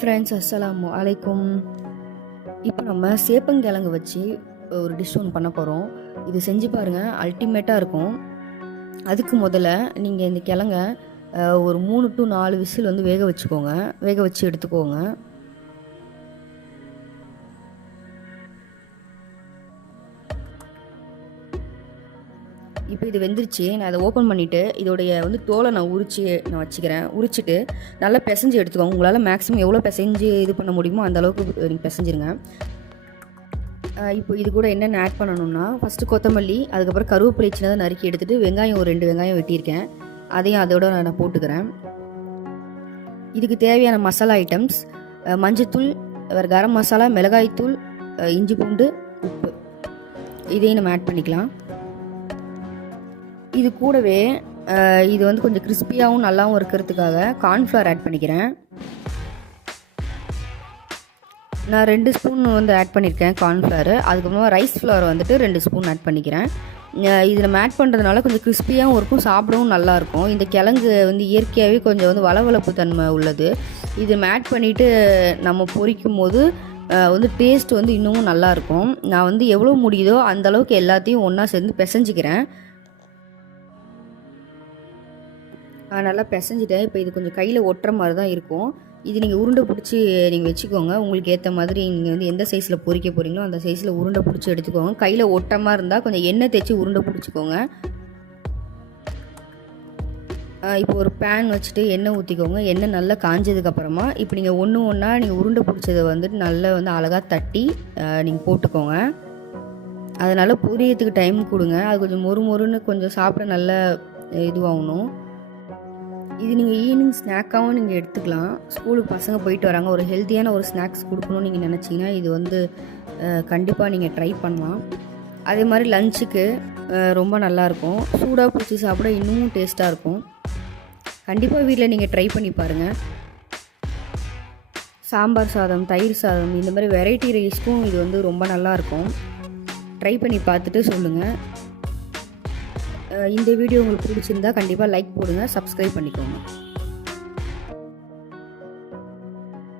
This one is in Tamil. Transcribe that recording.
ஃப்ரெண்ட்ஸ், அஸ்ஸலாமு அலைக்கும். இப்போ நம்ம சேப்பங்கிழங்கு வச்சு ஒரு டிஷ் ஒன்று பண்ண போகிறோம். இது செஞ்சு பாருங்கள், அல்டிமேட்டாக இருக்கும். அதுக்கு முதல்ல நீங்கள் இந்த கிழங்க ஒரு 3 to 4 விசில் வந்து வேக வச்சுக்கோங்க. வேக வச்சு எடுத்துக்கோங்க. இப்போ இது வெந்துருச்சு. நான் அதை ஓப்பன் பண்ணிவிட்டு இதோடைய வந்து தோலை நான் வச்சுக்கிறேன். உரிச்சிட்டு நல்லா பிசைஞ்சு எடுத்துக்கோங்க. உங்களால் மேக்ஸிமம் எவ்வளோ பிசைஞ்சு இது பண்ண முடியுமோ அந்த அளவுக்கு நீங்கள் பிசைஞ்சிருங்க. இப்போ இது கூட என்னென்ன ஆட் பண்ணணும்னா, ஃபஸ்ட்டு கொத்தமல்லி, அதுக்கப்புறம் கருவேப்பிலை சின்னதாக நறுக்கி எடுத்துகிட்டு வெங்காயம் ஒரு 2 வெங்காயம் வெட்டியிருக்கேன். அதையும் அதோட நான் போட்டுக்கிறேன். இதுக்கு தேவையான மசாலா ஐட்டம்ஸ் மஞ்சத்தூள், கரம் மசாலா, மிளகாய்த்தூள், இஞ்சி பூண்டு, உப்பு, இதையும் நம்ம ஆட் பண்ணிக்கலாம். இது கூடவே இது வந்து கொஞ்சம் கிறிஸ்பியாகவும் நல்லாவும் இருக்கிறதுக்காக கார்ன்ஃப்ளவர் ஆட் பண்ணிக்கிறேன். நான் 2 ஸ்பூன் வந்து ஆட் பண்ணியிருக்கேன் கார்ன்ஃப்ளவர். அதுக்கப்புறமா ரைஸ் ஃப்ளவர் வந்துட்டு 2 ஸ்பூன் ஆட் பண்ணிக்கிறேன். இது நம்ம ஆட் பண்ணுறதுனால கொஞ்சம் கிறிஸ்பியாகவும் இருக்கும், சாப்பிடவும் நல்லாயிருக்கும். இந்த கிழங்கு வந்து இயற்கையாகவே கொஞ்சம் வந்து வளவளப்பு தன்மை உள்ளது. இது நம்ம ஆட் பண்ணிவிட்டு நம்ம பொரிக்கும் போது வந்து டேஸ்ட் வந்து இன்னமும் நல்லாயிருக்கும். நான் வந்து எவ்வளோ முடியுதோ அந்தளவுக்கு எல்லாத்தையும் ஒன்றா சேர்ந்து பிசைஞ்சிக்கிறேன். நல்லா பிசைஞ்சிட்டேன். இப்போ இது கொஞ்சம் கையில் ஒட்டுற மாதிரி தான் இருக்கும். இது நீங்கள் உருண்டை பிடிச்சி நீங்கள் வச்சுக்கோங்க. உங்களுக்கு ஏற்ற மாதிரி நீங்கள் வந்து எந்த சைஸில் பொரிக்க போகிறீங்களோ அந்த சைஸில் உருண்டை பிடிச்சி எடுத்துக்கோங்க. கையில் ஒட்டுற மாதிரி இருந்தால் கொஞ்சம் எண்ணெய் தேய்ச்சி உருண்டை பிடிச்சிக்கோங்க. இப்போ ஒரு பேன் வச்சுட்டு எண்ணெய் ஊற்றிக்கோங்க. எண்ணெய் நல்லா காஞ்சதுக்கப்புறமா இப்போ நீங்கள் ஒன்றா நீங்கள் உருண்டை பிடிச்சதை வந்துட்டு நல்லா வந்து அழகாக தட்டி நீங்கள் போட்டுக்கோங்க. அதனால் பொரியத்துக்கு டைம் கொடுங்க. அது கொஞ்சம் மொறுன்னு கொஞ்சம் சாப்பிட நல்ல இதுவாகணும். இது நீங்கள் ஈவினிங் ஸ்நாக்காகவும் நீங்கள் எடுத்துக்கலாம். ஸ்கூலுக்கு பசங்க போயிட்டு வராங்க, ஒரு ஹெல்த்தியான ஒரு ஸ்நாக்ஸ் கொடுக்கணும்னு நீங்கள் நினச்சிங்கன்னா இது வந்து கண்டிப்பாக நீங்கள் ட்ரை பண்ணலாம். அதே மாதிரி லஞ்சுக்கு ரொம்ப நல்லாயிருக்கும். சூடாக பிடிச்சி சாப்பிட இன்னமும் டேஸ்ட்டாக இருக்கும். கண்டிப்பாக வீட்டில் நீங்கள் ட்ரை பண்ணி பாருங்கள். சாம்பார் சாதம், தயிர் சாதம், இந்த மாதிரி வெரைட்டி ரைஸ்க்கும் இது வந்து ரொம்ப நல்லாயிருக்கும். ட்ரை பண்ணி பார்த்துட்டு சொல்லுங்கள். இந்த வீடியோ உங்களுக்கு பிடிச்சிருந்தா கண்டிப்பாக லைக் போடுங்க, சப்ஸ்கிரைப் பண்ணிக்கோங்க.